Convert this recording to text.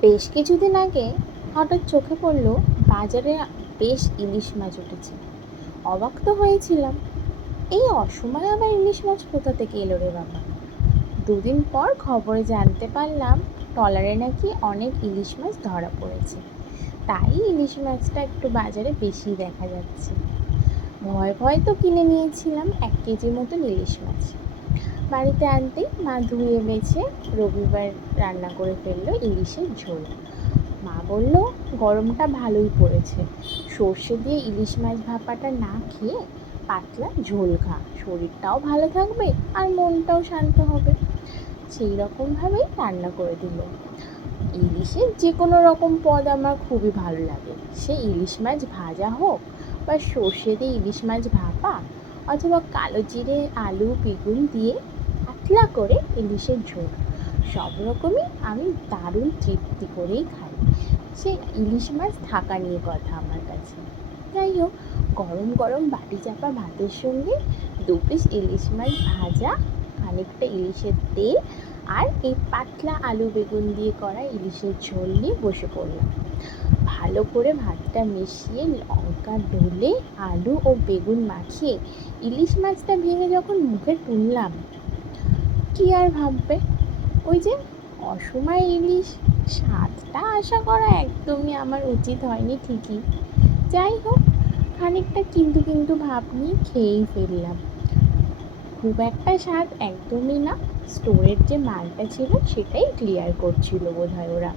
বেশ কিছুদিন আগে হঠাৎ চোখে পড়ল বাজারে বেশ ইলিশ মাছ উঠেছে। অবাক তো হয়েছিলাম, এই অসময়ে আবার ইলিশ মাছ কোথা থেকে এলো রে বাবা। দুদিন পর খবরে জানতে পারলাম ট্রলারে নাকি অনেক ইলিশ মাছ ধরা পড়েছে, তাই ইলিশ মাছটা একটু বাজারে বেশি দেখা যাচ্ছে। ভয় ভয় তো কিনে নিয়েছিলাম 1 কেজি মতন ইলিশ মাছ। বাড়িতে আনতেই মা ধুয়ে বেছে রবিবার রান্না করে ফেললো ইলিশের ঝোল। মা বলল, গরমটা ভালোই পড়েছে, সর্ষে দিয়ে ইলিশ মাছ ভাপাটা না খেয়ে পাতলা ঝোল খা, শরীরটাও ভালো থাকবে আর মনটাও শান্ত হবে। সেই রকমভাবেই রান্না করে দিল। ইলিশের যে কোনো রকম পদ আমার খুবই ভালো লাগে, সে ইলিশ মাছ ভাজা হোক বা সর্ষে দিয়ে ইলিশ মাছ ভাপা, অথবা কালো জিরে আলু বেগুন দিয়ে পাতলা করে ইলিশের ঝোল, সব রকমই আমি দারুণ তৃপ্তি করেই খাই। সে ইলিশ মাছ থাকা নিয়ে কথা আমার কাছে। যাই হোক, গরম গরম বাটি চাপা ভাতের সঙ্গে 2 পিস ইলিশ মাছ ভাজা, খানিকটা ইলিশের তেল আর এই পাতলা আলু বেগুন দিয়ে করা ইলিশের ঝোল নিয়ে বসে পড়লাম। ভালো করে ভাতটা মিশিয়ে লঙ্কা ডলে আলু ও বেগুন মাখিয়ে ইলিশ মাছটা ভেঙে যখন মুখে তুললাম, কি আর ভাববে, ওই যে অসময়ে ইলিশ, স্বাদটা আশা করা একদমই আমার উচিত হয়নি ঠিকই। যাই হোক, খানিকটা কিন্তু কিন্তু ভাব নিয়ে খেয়েই ফেললাম। খুব একটা স্বাদ একদমই না, স্টোরের যে মালটা ছিল সেটাই ক্লিয়ার করছিল বোধহয় ওরা।